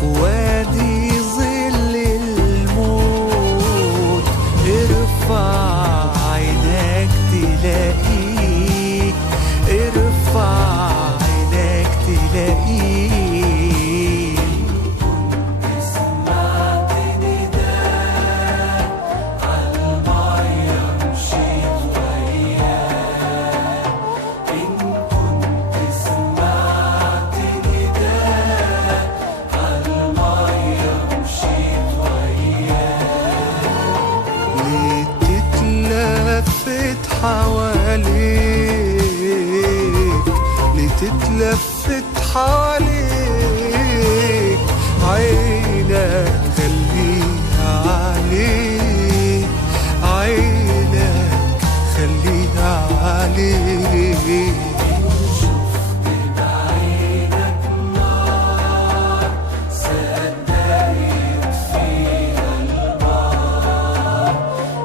في وادي ظل الموت، ارفع عينك تلاقيه، ارفع عينك تلاقيه. سمعت نداء عالمية مشيت وياه، إن كنت سمعت نداء عالمية مشيت وياه. ليه تتلفت حواليك، ليه تتلفت حواليك، عينك خليها عليه، عينك خليها عليه. إن شفت بعينك نار صدقت فيها البار،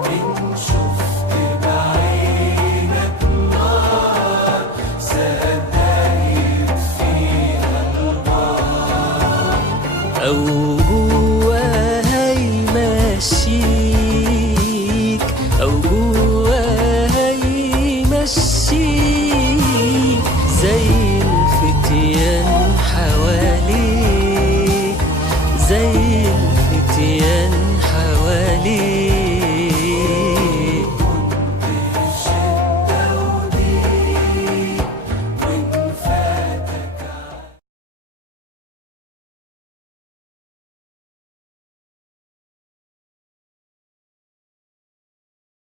إن شفت بعينك نار صدقت فيها البار. أو جواها يمشيك، أو جواها يمشيك زي الفتيان حواليك، زي الفتيان حواليك.